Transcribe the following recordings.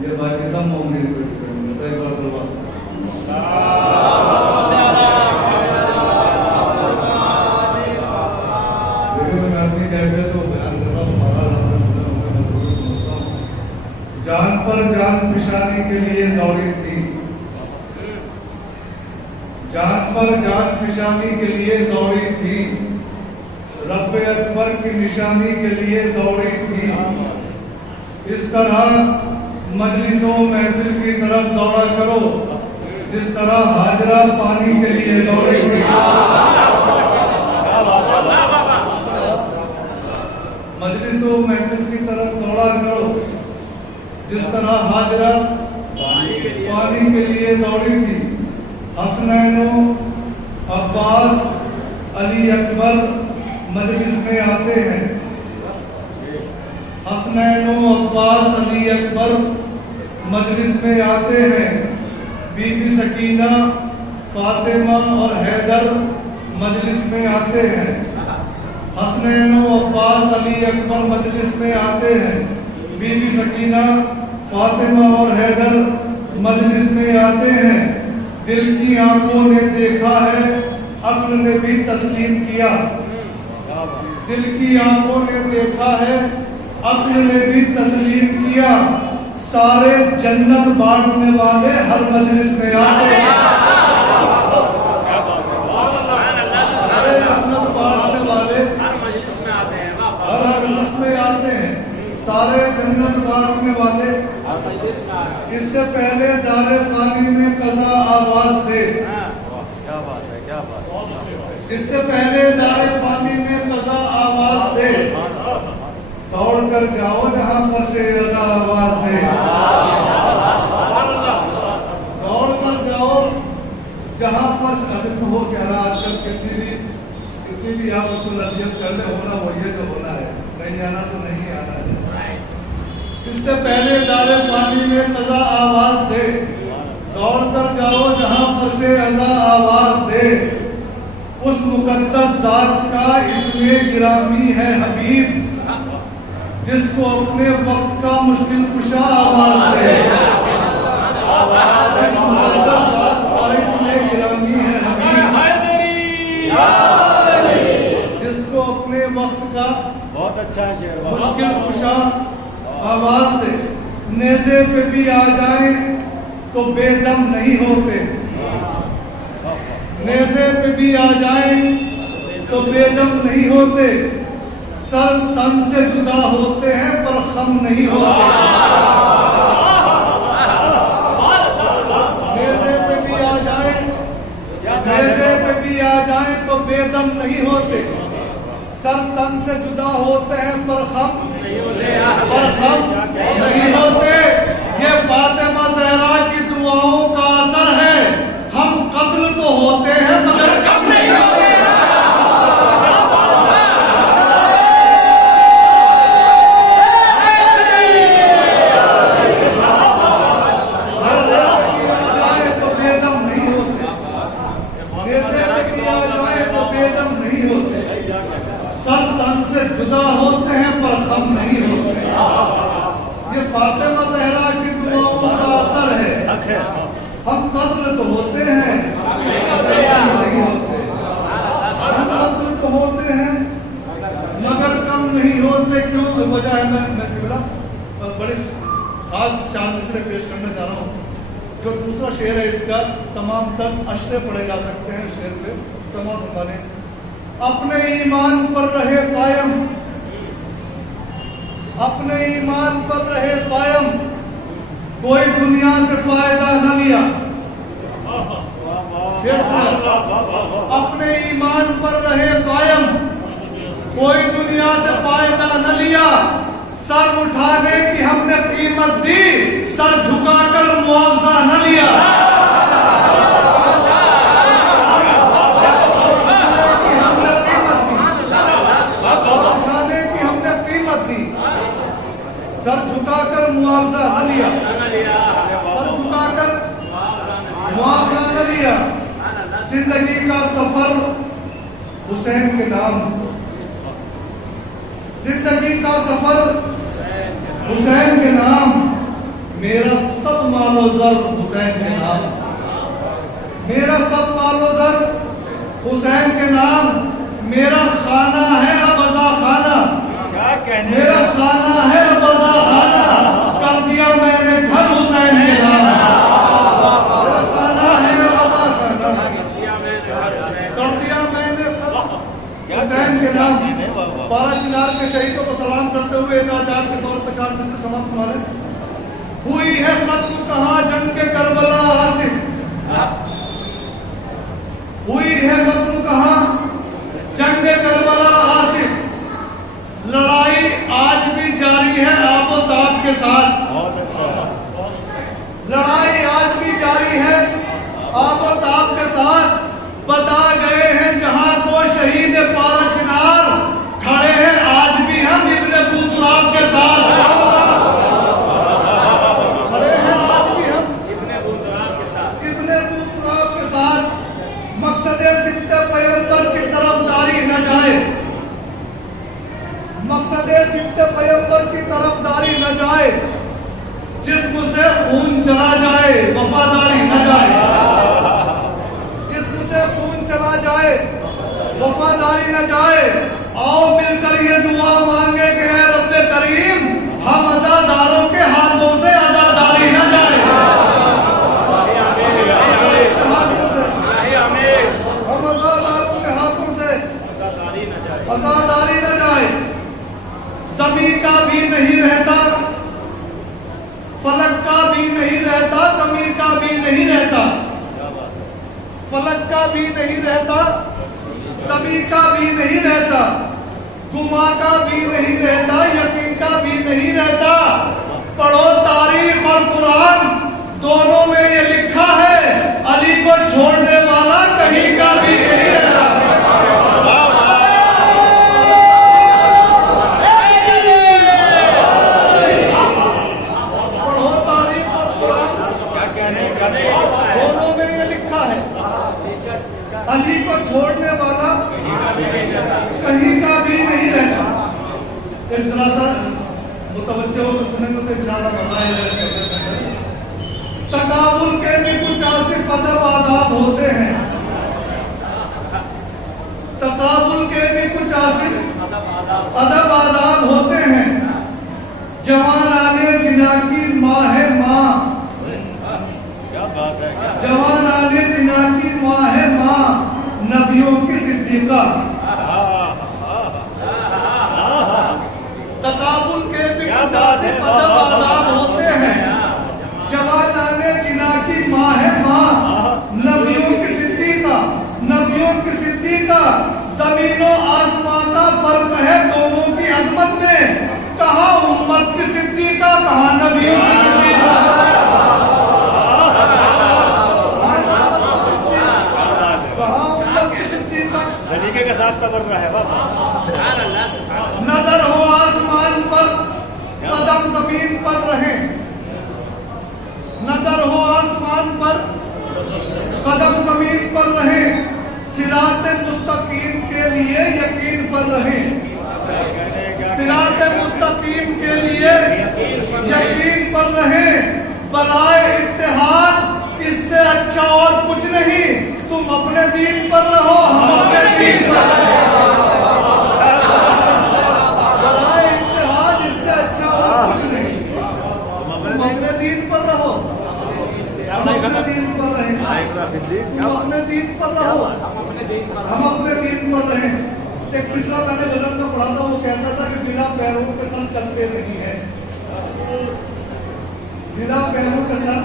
ये बाकी सब मोमिन को करेंगे। एक बार सलवात देखो, मैं अपनी कैफियत को बयान कर रहा हूँ। जान पर जान फिशानी के लिए दौड़ी थी, जान पर जान फिशानी के लिए दौड़ी थी, रब्बे अकबर की निशानी के लिए दौड़ी थी। इस तरह मजलिसों महफिल की तरफ दौड़ा करो जिस तरह हाजरा पानी के लिए दौड़ी थी। मजलिसों महफिल की तरफ दौड़ा करो जिस तरह हाजरा पानी के लिए दौड़ी थी। हसनैनो अब्बास अली अकबर मजलिस में आते हैं, हसनैनो अब्बास अली अकबर मजलिस में आते हैं। बीबी सकीना फातिमा और हैदर मजलिस में आते हैं, हसनैनो अब्बास अली अकबर मजलिस में आते हैं। बीबी सकीना फातिमा और हैदर मजलिस में आते हैं। दिल की आंखों ने देखा है, अक्ल ने भी तस्लीम किया। दिल की आंखों ने देखा है, अक्ल ने भी तस्लीम किया। सारे जन्नत बांटने वाले हर मजलिस में आते हैं, सारे जन्नत बांटने वाले हर मजलिस में आते हैं, हर मजलिस में आते हैं। सारे जन्नत बांटने वाले हर मजलिस में आते हैं। इससे पहले दारे फानी में कज़ा आवाज दे, क्या बात है, क्या बात। जिससे पहले दारे फानी में कज़ा आवाज दे, दौड़ कर जाओ जहां फर्शे रज़ा आवाज दे। दौड़ कर जाओ जहां फर्श असिल हो क्या रहा। आजकल कितनी भी आप उसको नसीहत कर ले, होना वही जो होना है, नहीं आना तो नहीं आना है। इससे पहले दारे पानी में कज़ा आवाज दे, दौड़ कर जाओ जहां फर्शे रज़ा आवाज दे। उस मुकद्दस जात का इसमें गिरामी है हबीब, जिसको अपने वक्त का मुश्किल कुशा आवाज दे। इसमें गिरामी है हबीब, जिसको अपने वक्त का बहुत अच्छा मुश्किल कुशा आवाज दे। नेज़े पे भी आ जाए तो बेदम नहीं होते, नेज़े पे भी आ जाए तो बेदम नहीं होते। सर तन से जुदा होते हैं पर खम नहीं होते। नेज़े पे भी आ जाए, नेज़े पे भी आ जाए तो बेदम नहीं होते। सर तन से जुदा होते हैं पर खम नहीं होते। ये फातिमा ज़हरा की दुआओं का असर है। हम कत्ल तो होते हैं मगर कम नहीं होते। जुदा होते हैं पर खम नहीं होते। ये फातिमा ज़हरा की दुआओं का असर है। हम कत्ल तो होते हैं नहीं होते, हम कत्ल तो होते हैं मगर कम नहीं होते। क्यों वजह है, मैं बोला बड़े खास 4 मिसरे पेश करना चाह रहा हूँ। जो दूसरा शेर है इसका तमाम तर अशरे पढ़े जा सकते हैं। शेर पे समाप्त माने, अपने ईमान पर रहे कायम, अपने ईमान पर रहे कायम, कोई दुनिया से फायदा न लिया। अपने ईमान पर रहे कायम, कोई दुनिया से फायदा न लिया। सर उठाने की हमने कीमत दी, सर झुकाकर मुआवजा न लिया। सर झुकाकर मुआवजा न लिया, सर झुकाकर मुआवजा न लिया। जिंदगी का सफर हुसैन के नाम, जिंदगी का सफर हुसैन के नाम। मेरा हुसैन के नाम। मेरा सब मालो दर हुसैन के नाम। मेरा खाना है अब अज़ा खाना, मेरा खाना है अब अज़ा खाना, कर दिया मैंने घर हुसैन के नाम। मेरा खाना है अब अज़ा खाना, कर दिया मैंने हुसैन के नाम। 12 चिनार के शहीदों को सलाम करते हुए एजाज के तौर पर 4 मिनट समाप्त मारे। हुई है खत्म कहाँ जंग के करबला आसिफ, हुई है खत्म कहाँ जंग के करबला आसिफ, लड़ाई आज भी जारी है आबो ताब के साथ। बहुत अच्छा। लड़ाई आज भी जारी है आबो ताब के साथ। बता गए हैं जहां को शहीद पारा चिनार, खड़े हैं आज भी हम इब्ने बूतुराब के साथ। खड़े हैं आज भी हम इब्ने बूतुराब के साथ, इब्ने बूतुराब के साथ। मकसदे सित्ते पैगंबर की तरफदारी न जाए, मकसदे सित्ते पैगंबर की तरफदारी न जाए। जिस्म से खून चला जाए वफादारी न जाए, जिस्म से खून चला जाए वफादारी न जाए। आओ मिलकर ये दुआ मांगे कि ऐ रब्बे करीम, हम अज़ादारों के हाथों से अज़ादारी न जाए। हम अज़ादारों के हाथों से अज़ादारी न जाए। ज़मीन का भी नहीं रहता, फलक का भी नहीं रहता, ज़मीन का भी नहीं रहता, फलक का भी नहीं रहता, ज़मीन का भी नहीं रहता, गुमा का भी नहीं रहता, यकीन का भी नहीं रहता। पढ़ो तारीख और कुरान, दोनों में ये लिखा है, अली को छोड़ने वाला कहीं का भी नहीं रहता। पढ़ो तारीख और कुरान, दोनों में ये लिखा है, अली को छोड़ने वाला कहीं का भी नहीं रहता। एक जरा सा मुतवज्जो को सुनेंगे तो इंशाअल्लाह मजा आएगा। तकाबुल के भी कुछ आसिफ अदब आदाब होते हैं, तकाबुल के भी कुछ आसिफ अदब आदाब होते हैं। जवान आने जिना की माँ है माँ, जवान आने जिना की माँ है माँ, नबियों की सिद्दीका। तकाबुल के भी कुछ आसिफ अदब आदाब होते हैं। जवान आने जिना की माँ है माँ, नबियों की सिद्दीका, नबियों की सिद्दीका। जमीनों आसमां का फर्क है दोनों की अजमत में, कहाँ उम्मत की सिद्दीका, कहाँ नबियों की सिद्दीका। सलीके के साथ तबर्रा है बाबा। नजर हो आसमान पर, कदम जमीन पर रहे, नजर हो आसमान पर, कदम जमीन पर रहे। सिरात मुस्तकीम के लिए यकीन पर रहे, सिरात मुस्तकीम के लिए यकीन पर रहे। बनाए इत्तेहाद इससे अच्छा और कुछ नहीं, तुम अपने दीन पर रहो, हम अपने दीन पर बनाए इत्तेहाद इससे अच्छा और कुछ नहीं, तुम अपने दीन पर रहो, हम अपने दीन पर रहे, तुम अपने दीन पर रहो, हम अपने दीन पर रहे। एक पिछला मैंने गजल में पढ़ा था, वो कहता था कि बिना पैरों के सर चलते नहीं है, बिना पैरों के सर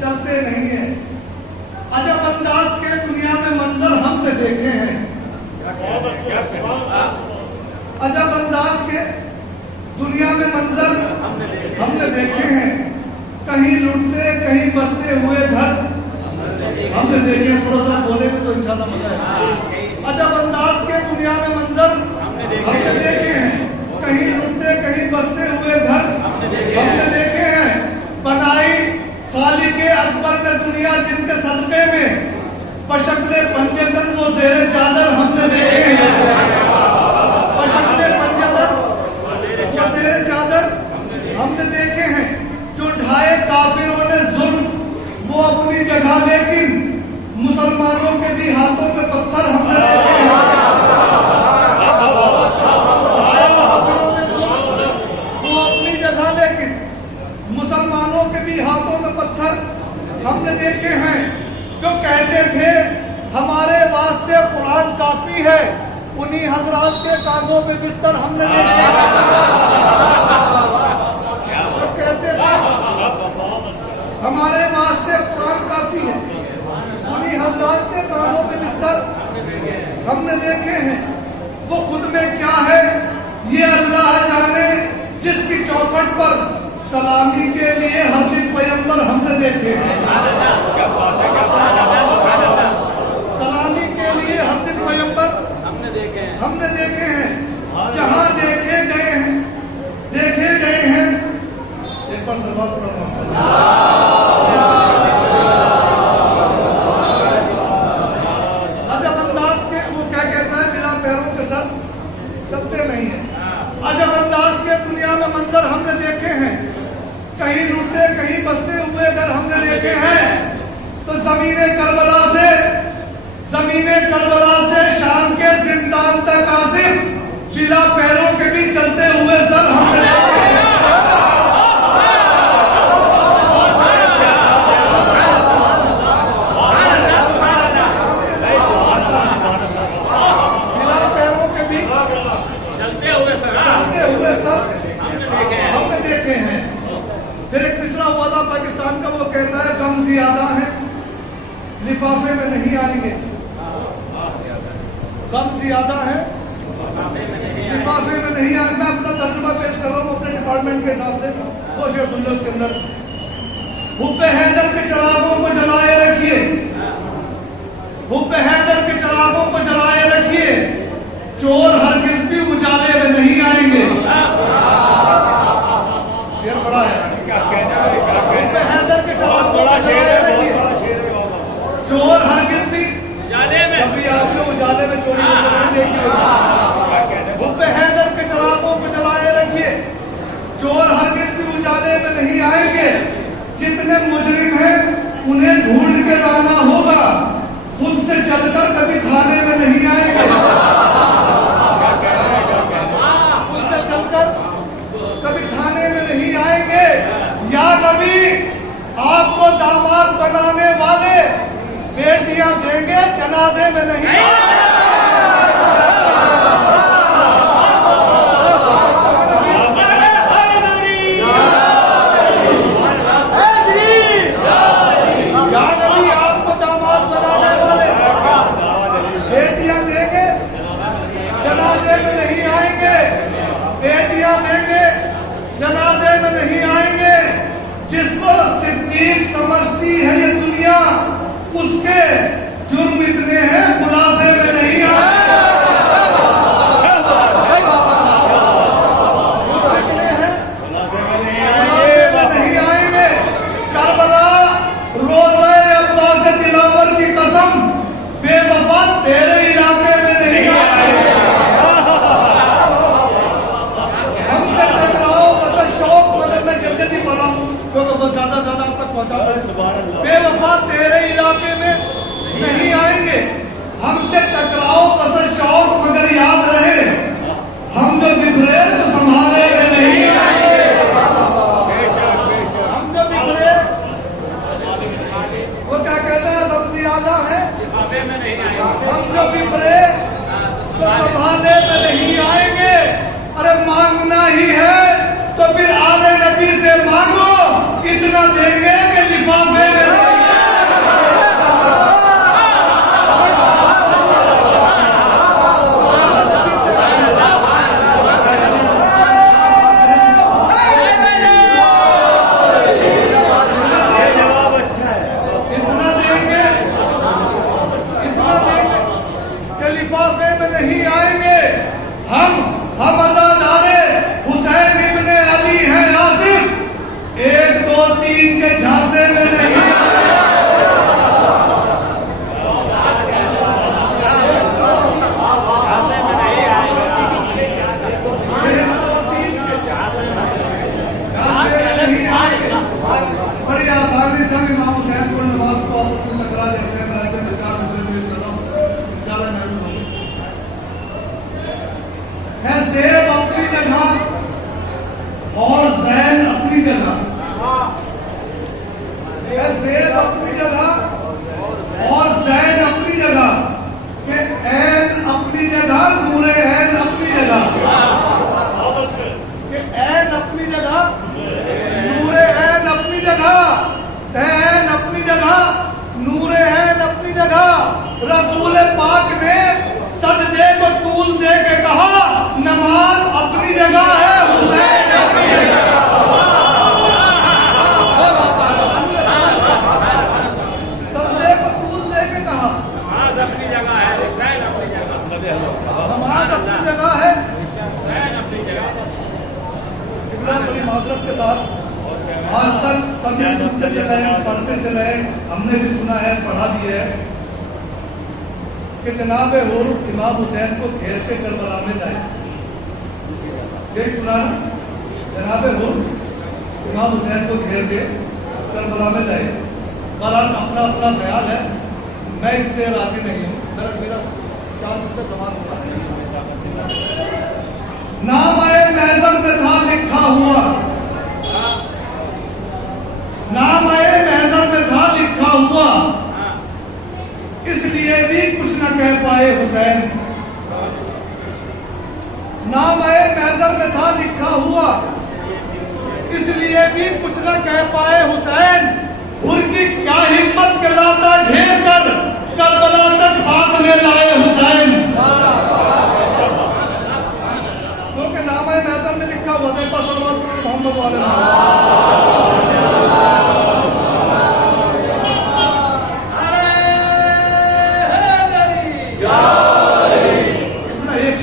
चलते नहीं है। अजब अंदाज के दुनिया में मंजर हमने देखे हैं, अजब अंदाज के दुनिया में मंजर हमने देखे हैं। कहीं लुटते कहीं बसते हुए घर हमने देखे हैं। थोड़ा सा बोलेंगे तो इंशाल्लाह मजा आएगा। अजब अंदाज के दुनिया में मंजर हमने देखे हैं। कहीं लुटते कहीं बसते हुए घर हमने देखे हैं। बनाई खालिके अकबर ने दुनिया जिनके सदके में, बशक्ले पंजतन वो ज़ेरे चादर हमने देखे हैं। बशक्ले पंजतन वो ज़ेरे चादर हमने देखे हैं। जो ढाए काफिरों ने जुल्म लेकिन मुसलमानों के भी हाथों में पत्थर हमने देखे हैं। वो अपनी जगह, लेकिन मुसलमानों के भी हाथों में पत्थर हमने देखे हैं। जो कहते थे हमारे वास्ते कुरान काफी है, उन्हीं हजरात के कांधों पे बिस्तर हमने देखे हैं। जो कहते थे हमारे वास्ते कुरान काफी है, उन्हीं हजरात के कांधों पे बिस्तर हमने देखे हैं। वो खुद में क्या है ये अल्लाह जाने, जिसकी चौखट पर सलामी के लिए हर दिन पैगंबर हमने देखे हैं। सलामी के लिए हर दिन पैगंबर हमने देखे हैं। जहां देखे गए हैं। एक बार सलवात पढ़ो। अजब अंदाज के वो क्या कहता है, बिना पैरों के सर चलते नहीं है। अजब अंदाज के दुनिया में मंजर हमने देखे हैं। कहीं लूटते कहीं बसते हुए घर हमने देखे हैं। तो जमीने करबला से शाम के जिंदान तक आसिफ बिना पैरों के भी चलते हुए सर हमने देखे हैं। बिना पैरों के भी चलते हुए सर हमने देखे हैं। फिर एक मिसरा हुआ था पाकिस्तान का, वो कहता है गम ज्यादा है लिफाफे में नहीं आएंगे। गम ज्यादा है लिफाफे में नहीं आएंगे। मैं अपना तजुर्बा पेश कर रहा हूँ अपने डिपार्टमेंट के हिसाब से, कोशिश सुन लो। उसके अंदर हुब्बे हैदर के चिरागों को जलाए रखिए, हुब्बे हैदर के चिरागों को जलाए रखिए, चोर हरगिज भी उजाले में नहीं आएंगे। शेर बड़ा है, हैदर के चिरागों को जलाए रखिए, चोर हरगिज भी उजाले में, कभी आपने उजाले में चोरी नहीं देखी होगी। हुब्बे हैदर के चिरागों को जलाए रखिए, चोर हरगिज भी उजाले में नहीं आएंगे। जितने मुजरिम हैं उन्हें ढूंढ के लाना होगा, खुद से चलकर कभी थाने में नहीं आएंगे। खुद से चलकर कभी थाने में नहीं आएंगे। या नबी, आपको दामाद बनाने वाले बेटियां देंगे, जनाजे में नहीं आएंगे। जनाजे में नहीं आएंगे। जिसको सिद्दीक समझती है ये दुनिया, उसके जुर्म इतने हैं खुलासे में नहीं आएंगे। नहीं आएंगे। करबला रोज़े अब्बास दिलावर की कसम, बेवफा तेरे इलाके में नहीं आएंगे। बहुत ज्यादा तक पहुंचा, बेवफा तेरे इलाके में नहीं आएंगे। हमसे टकराओ कसर शौक मगर याद रहे, हम जो बिखरे तो संभाले में नहीं आएंगे। हम जो बिखरे, वो क्या कहते हैं, सब ज्यादा है, हम जो बिखरे तो संभाले में नहीं आएंगे। अरे मांगना ही है तो फिर आले नबी से मांगो, इतना देंगे कि लिफाफे में नहीं। इतना देंगे कि लिफाफे में नहीं आएंगे। हम अज़ादारे हुसैन इब्ने अली हैं आसिफ, 1 2 3 के झांसे में नहीं बड़ी आसानी से हम इमाम हुसैन को नमाज को टकरा रसूल पाक ने सजदे को तूल दे के कहा, नमाज अपनी जगह है, हुसैन अपनी जगह। सजदे को तूल दे के कहा, नमाज अपनी जगह है, हुसैन अपनी जगह। नमाज अपनी जगह है, हुसैन अपनी जगह। शिमला बड़ी माजरत के साथ आज तक सभी सुनते चले हैं, पढ़ते चले हैं, हमने भी सुना है, पढ़ा भी है कि जनाब हुर इमाम हुसैन को घेर के करबला में लाए। यही सुना ना, जनाब हुर इमाम हुसैन को घेर के करबला में लाए। बहरहाल अपना अपना ख्याल है, मैं इससे राजी नहीं हूँ। मेरा 4 मिनट का सवाल हुआ। नाम-ए महज़र में था लिखा हुआ, नाम-ए महज़र में था लिखा हुआ, इसलिए भी कुछ न कह पाए हुसैन। नाम-ए महज़र में था लिखा हुआ, इसलिए भी कुछ न कह पाए हुसैन। हुर की क्या हिम्मत के लाता घेर कर करबला तक साथ में लाए हुसैन। क्योंकि नाम-ए महज़र में लिखा हुआ था। एक बार सल्लल्लाहु अलैहि मोहम्मद वाले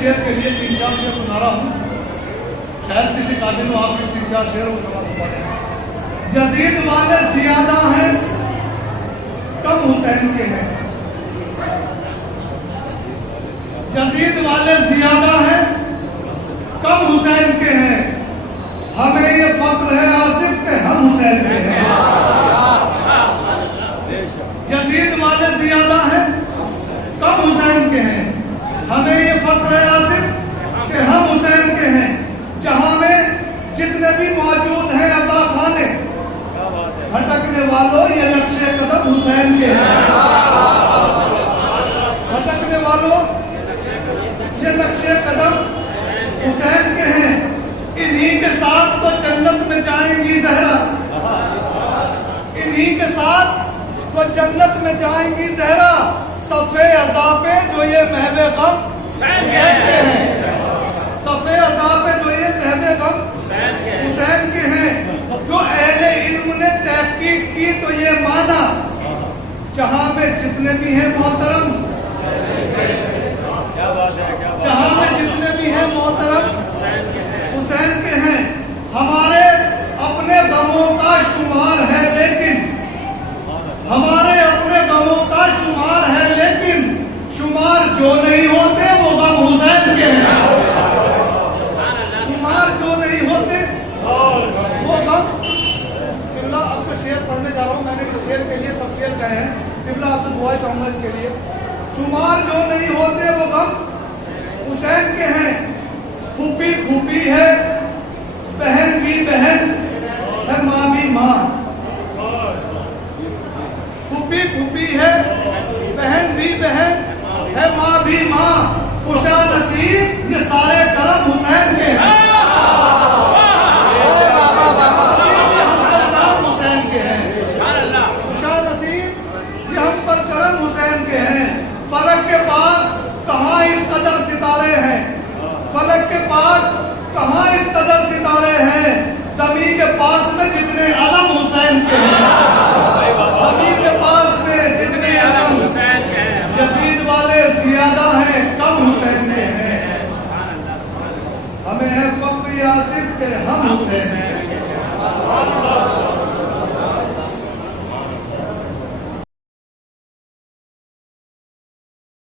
शेर के लिए 3-4 शेर सुना रहा हूं, शायद किसी काबिल हो आप 3-4 शेर को समझ पाए। यजीद वाले ज्यादा हैं, कम हुसैन के हैं। यजीद वाले ज्यादा हैं, कम हुसैन के हैं। हमें ये फक्र है आसिफ के हम हुसैन के हैं। यजीद वाले ज्यादा हैं, कम हुसैन के हैं। हमें ये फक्र है आसिफ कि हम हुसैन के हैं। जहां में जितने भी मौजूद हैं अज़ा खाने, भटकने वालों ये नक्शे कदम हुसैन के हैं। भटकने वालों ये नक्शे कदम हुसैन के हैं। इन्हीं के साथ तो जन्नत में जाएंगी जहरा, इन्हीं के साथ तो जन्नत में जाएंगी जहरा। सफ़े अज़ाबे जो ये महवे गम हुसैन के हैं। सफ़े अज़ाबे जो ये महवे गम हुसैन के हैं। जो अहले इल्म ने तहकीक की तो ये माना, जहां में जितने भी हैं मोहतरम, जहां में जितने भी हैं मोहतरम हुसैन के हैं। हमारे अपने गमों का शुमार है लेकिन, हमारे अपने गमों का शुमार है लेकिन, शुमार जो नहीं होते वो गम हुसैन के हैं। शुमार जो नहीं होते वो गम। किबला आपको शेर पढ़ने जा रहा हूं, मैंने इस शेर के लिए सब शेर कहे हैं। किबला आपसे दुआ चाहूंगा इसके लिए। शुमार जो नहीं होते वो गम हुसैन के हैं। फूफी फूफी है, बहन भी बहन है, माँ भी माँ। फूफी फूफी है, बहन भी बहन है, माँ भी माँ। खुशा नसीब ये सारे करम हुसैन के हैं। करम हुसैन के हैं। खुशा नसीब ये हम पर करम हुसैन के हैं। फलक के पास कहाँ इस कदर सितारे हैं, फलक के पास कहाँ इस कदर सितारे हैं। ज़मीन के पास में जितने अलम हुसैन के हैं, ज़मीन के पास में जितने अलम हुसैन के हैं। यजीद वाले ज्यादा हैं, कम हुसैन के हैं। हमें है फक्र आसिफ के हम हुसैन के हैं।